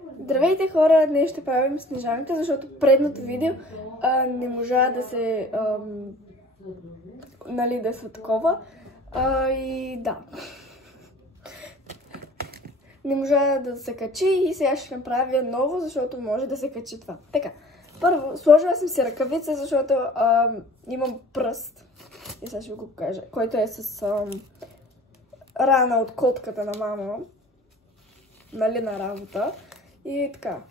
Здравейте хора, днес ще правим снежанка, защото предното видео не можа да се да са такова и да. Не можа да се качи и сега ще направя ново, защото може да се качи това. Така, първо сложила съм си ръкавица, защото имам пръст. И сега ще го кажа, който е с рана от котката на мама. Нали, на работа. И така.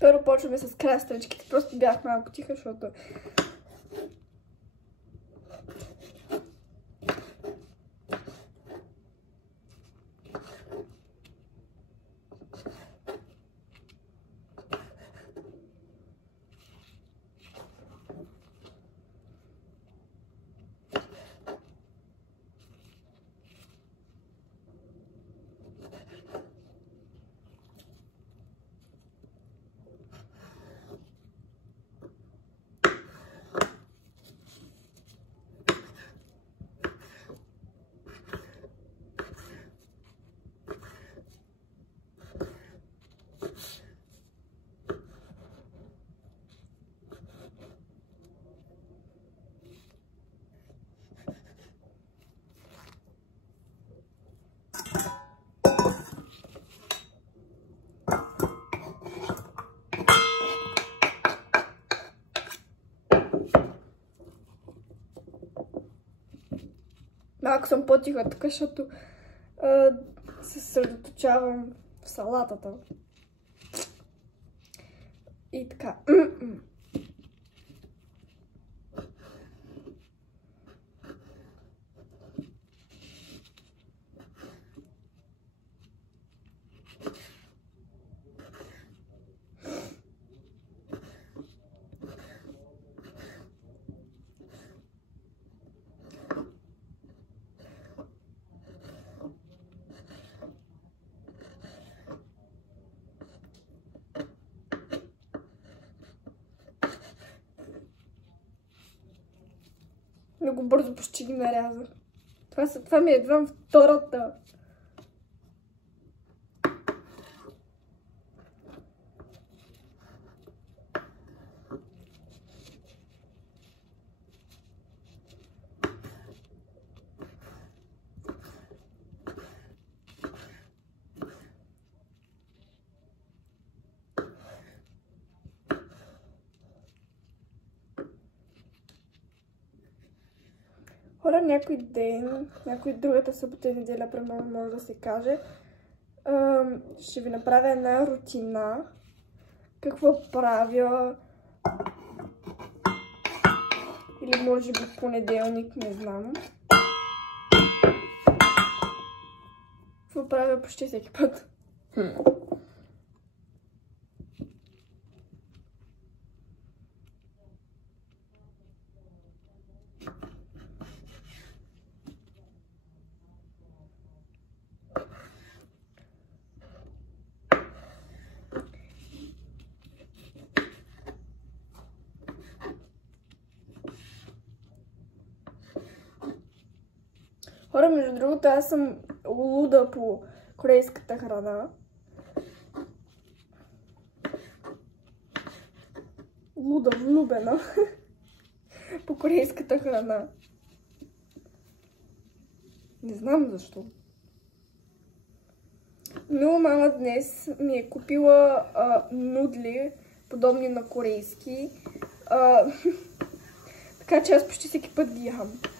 Първо почваме с краставичките. Просто бях малко тиха, защото... Малко съм по-тиха така, защото се съсредоточавам в салатата. И така. Много бързо почти ги нарязах. Това ми е едва втората. Хора, някой ден, някой другата събота и неделя, примерно, може да се каже, ще ви направя една рутина. Какво правя? Или може би понеделник, не знам. Какво правя почти всеки път? Хора, между другото, аз съм луда по корейската храна. Луда, влюбена по корейската храна. Не знам защо. Но мама днес ми е купила нудли, подобни на корейски. Така че аз почти всеки път ги ям.